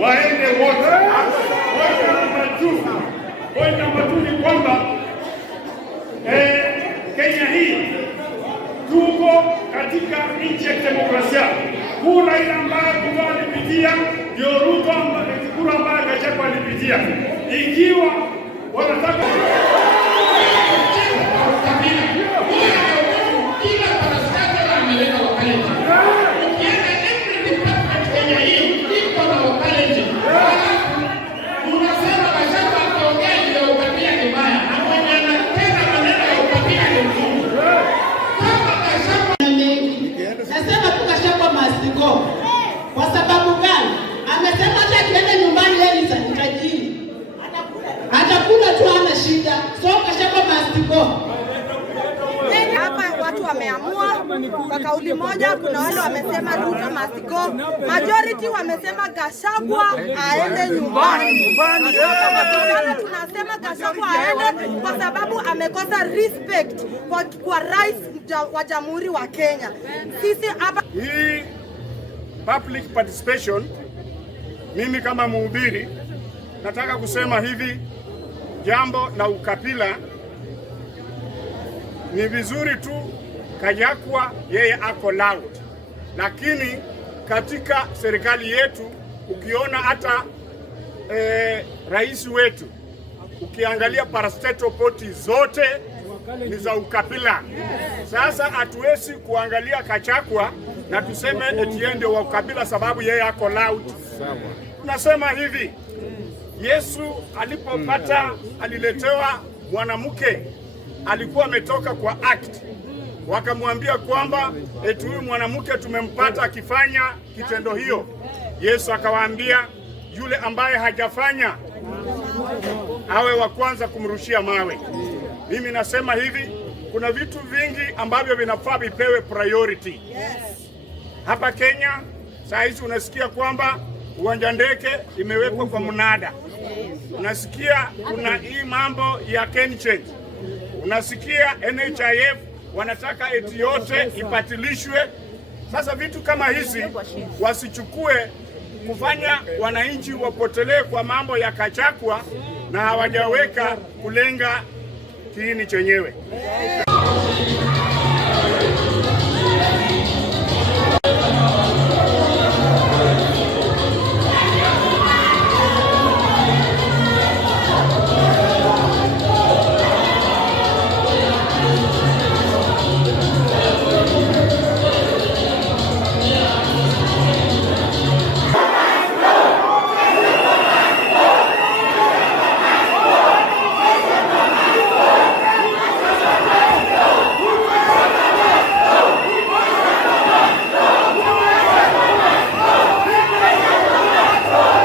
waende wote. Point namba 2 ni kwamba Kenya hii tuko katika nchi ya demokrasia. Kura ile ambayo alipitia ndio Ruto kura ambayo Gachagua alipitia. Ikiwa wanataka kwa sababu gani? Amesema hata akienda nyumbani yeye ni tajiri. Atakula tu hana shida. So Gachagua must go. Hapa watu wameamua kwa kauli moja. Kuna wale wamesema Ruto must go. Majority wamesema Gachagua aende nyumbani. Tunasema Gachagua aende kwa sababu amekosa respect kwa rais wa Jamhuri wa Kenya. Sisi hapa hii public participation, mimi kama mhubiri nataka kusema hivi, jambo la ukabila ni vizuri tu Gachagua yeye ako loud, lakini katika serikali yetu ukiona hata rais wetu ukiangalia parastatal party zote ni za ukabila. Sasa hatuwezi kuangalia Gachagua na tuseme eti ndio wa ukabila sababu yeye ako loud. Tunasema hivi, Yesu alipopata aliletewa mwanamke alikuwa ametoka kwa act, wakamwambia kwamba eti huyu mwanamke tumempata akifanya kitendo hiyo. Yesu akawaambia yule ambaye hajafanya awe wa kwanza kumrushia mawe. Mimi nasema hivi, kuna vitu vingi ambavyo vinafaa vipewe priority. Hapa Kenya saa hizi unasikia kwamba uwanja ndege imewekwa kwa mnada. Unasikia kuna hii mambo ya KenChange. Unasikia NHIF wanataka eti yote ipatilishwe. Sasa vitu kama hizi wasichukue kufanya wananchi wapotelee kwa mambo ya Gachagua na hawajaweka kulenga kiini chenyewe.